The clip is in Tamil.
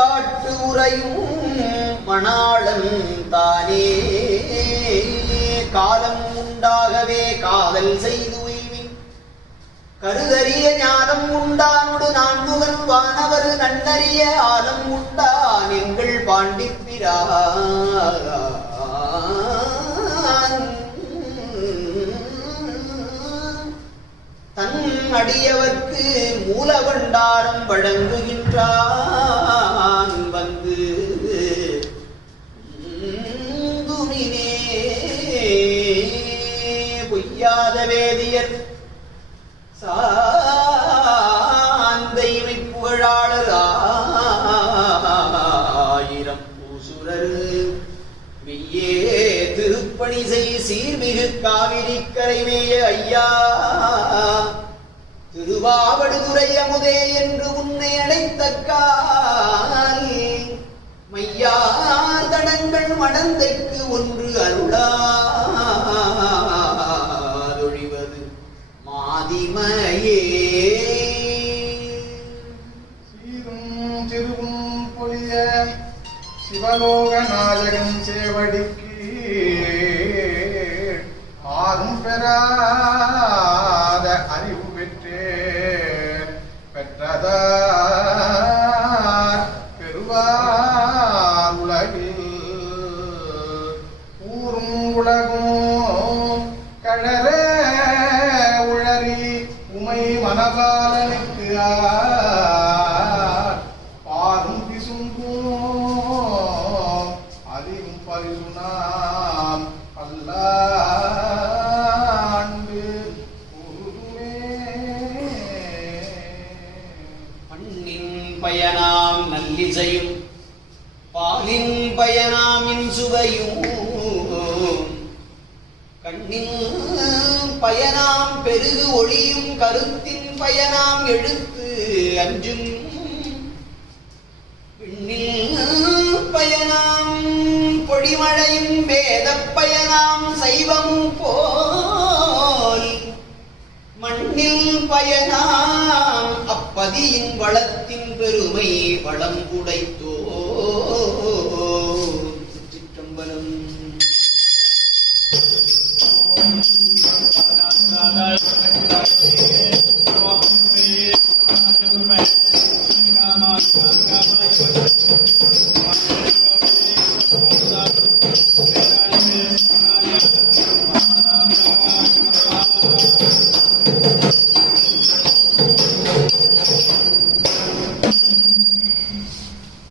காட்டு உறையும் மணாளன் தானே காலம் உண்டாகவே காதல் செய்து உய்வின் கருதறிய ஞானம் உண்டானோடு நான்முகன் வானவர் நன்னறிய ஆலம் உண்டான் எங்கள் பாண்டிப்பிரான் தன் அடியவர்க்கு மூலவண்டாரம் வழங்குகின்றான் வந்து துணினே பொய்யாத வேதியர் சாந்தைமை புகழாளர் ஆயிரம் பூசுரர் மெய்யே திருப்பணி செய் சீர்மிகு காவிரிக்கரை மேய ஐயா திருவாவடுதுறை அமுதே என்று உன்னை அடைத்தக்கால் மையார் தடங்கள் மடந்தைக்கு ஒன்று அருளாதொழிவது மாதிமையே சீரும் திருவும் பொழிய சிவலோக நாயகன் சேவடிக்கு ஆறும் பெறாத அறிவு பெற்றதார் பெறுவார் உலகில் ஊரும் உலகும் கழற உளறி உமை மனபாலனுக்கு பாரும் பிசும்பும் அறிவும் பரிசுனாம் பல்லாண்டு பயனாம் நல்லிசையும் பாலின் பயனாமின் சுவையும் கண்ணின் பயனாம் பெருகு ஒளியும் கருத்தின் பயனாம் எழுத்து அஞ்சும் விண்ணில் பயனாம் பொழிமழையும் வேத பயனாம் சைவமும் போல் மண்ணில் பயனாம் அப்பதியின் வளத்தின் பெருமை வளம் உடைத்தோ சிற்றம்பலம். Come on.